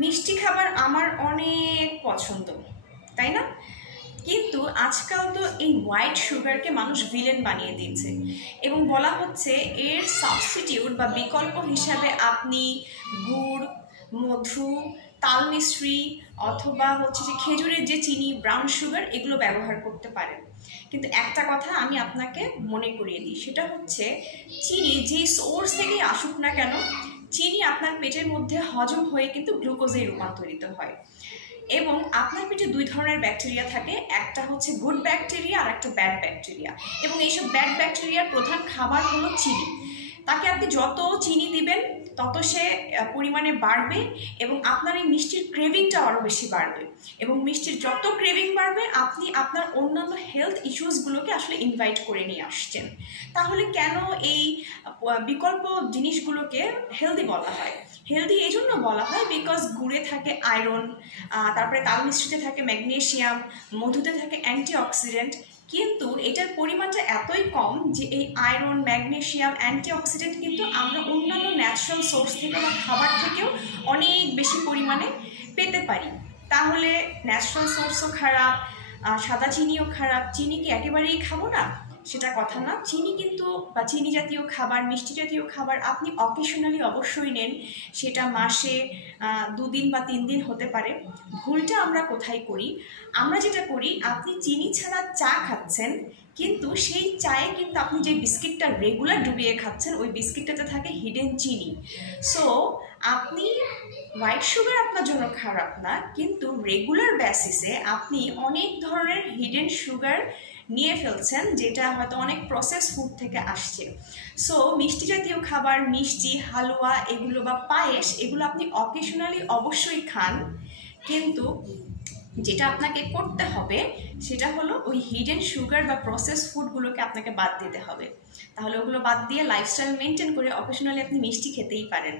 মিষ্টি খাবার আমার অনেক পছন্দ, তাই না? কিন্তু আজকাল তো এই হোয়াইট সুগারকে মানুষ ভিলেন বানিয়ে দিয়েছে এবং বলা হচ্ছে এর সাবস্টিটিউট বা বিকল্প হিসাবে আপনি গুড়, মধু, তাল মিশ্রি অথবা হচ্ছে যে খেজুরের যে চিনি, ব্রাউন সুগার, এগুলো ব্যবহার করতে পারেন। কিন্তু একটা কথা আমি আপনাকে মনে করিয়ে দিই, সেটা হচ্ছে চিনি যেই সোর্স থেকেই আসুক না কেন, চিনি আপনার পেটের মধ্যে হজম হয়ে কিন্তু গ্লুকোজে রূপান্তরিত হয়। এবং আপনার পেটে দুই ধরনের ব্যাকটেরিয়া থাকে, একটা হচ্ছে গুড ব্যাকটেরিয়া আর একটা ব্যাড ব্যাকটেরিয়া। এবং এইসব ব্যাড ব্যাকটেরিয়ার প্রধান খাবার হলো চিনি। তাকে আপনি যত চিনি দিবেন তত সে পরিমাণে বাড়বে এবং আপনার এই মিষ্টির ক্রেভিংটা আরও বেশি বাড়বে। এবং মিষ্টির যত ক্রেভিং বাড়বে আপনি আপনার অন্যান্য হেলথ ইস্যুসগুলোকে আসলে ইনভাইট করে নিয়ে আসছেন। তাহলে কেন এই বিকল্প জিনিসগুলোকে হেলদি বলা হয়? হেলদি এই জন্য বলা হয় বিকজ গুড়ে থাকে আয়রন, তারপরে তাল মিষ্টিতে থাকে ম্যাগনেশিয়াম, মধুতে থাকে অ্যান্টিঅক্সিডেন্ট। কিন্তু এটার পরিমাণটা এতই কম যে এই আয়রন, ম্যাগনেশিয়াম, অ্যান্টিঅক্সিডেন্ট কিন্তু আমরা অন্যান্য ন্যাচারাল সোর্স থেকে বা খাবার থেকেও অনেক বেশি পরিমাণে পেতে পারি। তাহলে ন্যাচারাল সোর্সও খারাপ, সাদা চিনিও খারাপ, চিনি কি একেবারেই খাবো না? সেটা কথা না। চিনি কিন্তু বা চিনি জাতীয় খাবার, মিষ্টি জাতীয় খাবার আপনি অকেশনালি অবশ্যই নেন, সেটা মাসে 2 দিন বা 3 দিন হতে পারে। ভুলটা আমরা কোথায় করি? আমরা যেটা করি, আপনি চিনি ছাড়া চা খাচ্ছেন, কিন্তু সেই চায়ে কিন্তু আপনি যে বিস্কিটটা রেগুলার ডুবিয়ে খাচ্ছেন, ওই বিস্কিটটাতে থাকে হিডেন চিনি। সো আপনি হোয়াইট সুগার আপনার জন্য খারাপ না, কিন্তু রেগুলার বেসিসে আপনি অনেক ধরনের হিডেন সুগার নিয়ে ফেলছেন, যেটা হয়তো অনেক প্রসেস ফুড থেকে আসছে। সো মিষ্টি জাতীয় খাবার, মিষ্টি, হালুয়া এগুলো বা পায়েস, এগুলো আপনি অকেশনালি অবশ্যই খান, কিন্তু যেটা আপনাকে করতে হবে সেটা হলো ওই হিডেন সুগার বা প্রসেস ফুডগুলোকে আপনাকে বাদ দিতে হবে। তাহলে ওগুলো বাদ দিয়ে লাইফস্টাইল মেনটেন করে অকেশনালি আপনি মিষ্টি খেতেই পারেন।